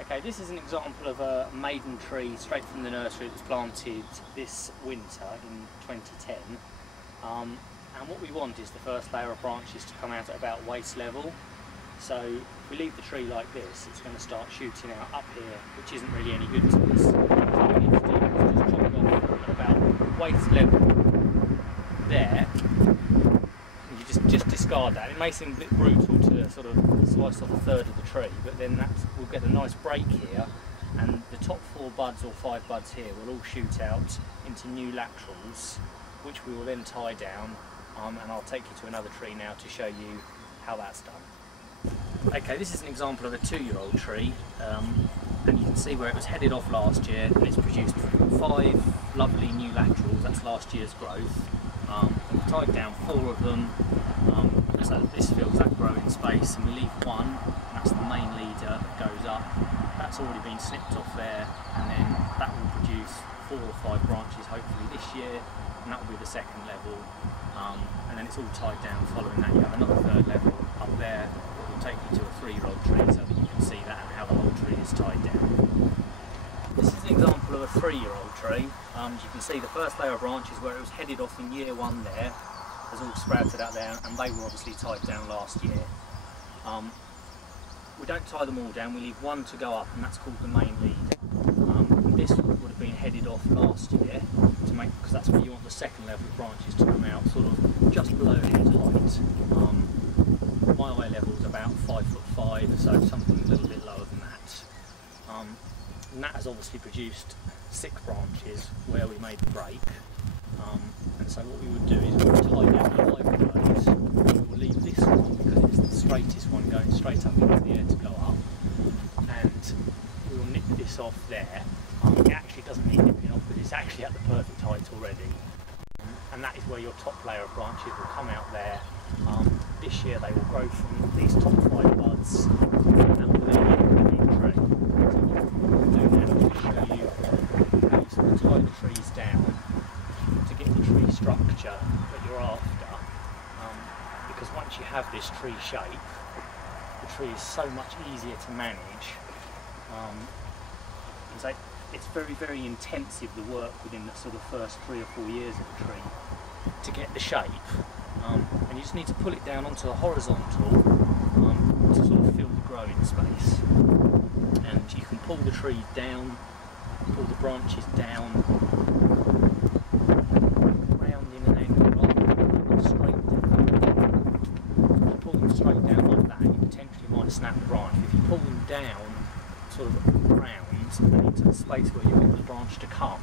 Okay, this is an example of a maiden tree straight from the nursery that was planted this winter in 2010. And what we want is the first layer of branches to come out at about waist level. So if we leave the tree like this, it's going to start shooting out up here, which isn't really any good to us. So what we need to do is just chop it off at about waist level there. And you just discard that. It may seem a bit brutal to sort of slice off a third of the tree, but then we'll get a nice break here, and the top 4 buds or 5 buds here will all shoot out into new laterals, which we will then tie down, and I'll take you to another tree now to show you how that's done. Okay, this is an example of a 2-year-old tree, and you can see where it was headed off last year, and it's produced 5 lovely new laterals. That's last year's growth. We've tied down 4 of them, so this fills that growing space, and we leave one, and that's the main leader that goes up. That's already been snipped off there, and then that will produce 4 or 5 branches hopefully this year, and that will be the second level, and then it's all tied down. Following that you have another 3rd level up there that will take you to a 3-year-old tree so that you can see that and how the whole tree is tied down. This is an example of a 3-year-old tree. As you can see, the first layer of branches where it was headed off in year 1 there has all sprouted out there, and they were obviously tied down last year. We don't tie them all down, we leave one to go up, and that's called the main lead. This would have been headed off last year to make, because that's where you want the second level of branches to come out, sort of just below head height. My eye level is about 5'5", so something a little bit lower than that. And that has obviously produced 6 branches where we made the break. And so what we would do is we would tie down 5 of those. We will leave this one because it's the straightest one going straight up into the air to go up, and we will nip this off there. It actually doesn't need nipping off because it's actually at the perfect height already, and that is where your top layer of branches will come out there. This year they will grow from these top 5 buds, and will then make a big tree. So what we'll do now is show you how you sort of tie the trees down to get the tree structure that you're after, because once you have this tree shape, the tree is so much easier to manage. And so it's very, very intensive, the work within the sort of first 3 or 4 years of a tree to get the shape, and you just need to pull it down onto a horizontal to sort of fill the growing space, and you can pull the tree down, pull the branches down, round in an angle rather than pulling them straight down. If you pull them straight down like that, you potentially might snap the branch. If you pull them down sort of round and into the space where you want the branch to come,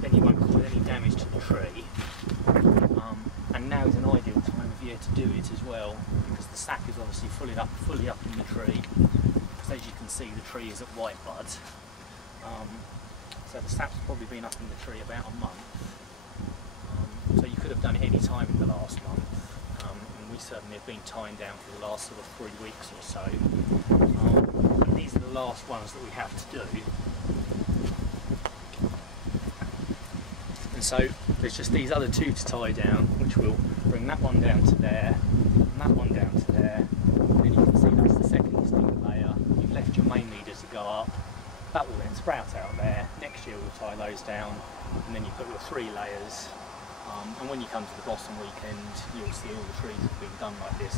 then you won't cause any damage to the tree. And now is an ideal time of year to do it as well, because the sap is obviously fully up in the tree, because as you can see the tree is at white bud. So the sap's probably been up in the tree about a month. So you could have done it any time in the last month, and we certainly have been tying down for the last sort of 3 weeks or so. And these are the last ones that we have to do. And so there's just these other 2 to tie down, which will bring that one down to there, and that one down to there. And then you can see that's the second distinct layer. You've left your main leaders to go up. That will then sprout out there. Next year we'll tie those down, and then you've got your 3 layers. And when you come to the Boston weekend, you'll see all the trees have been done like this.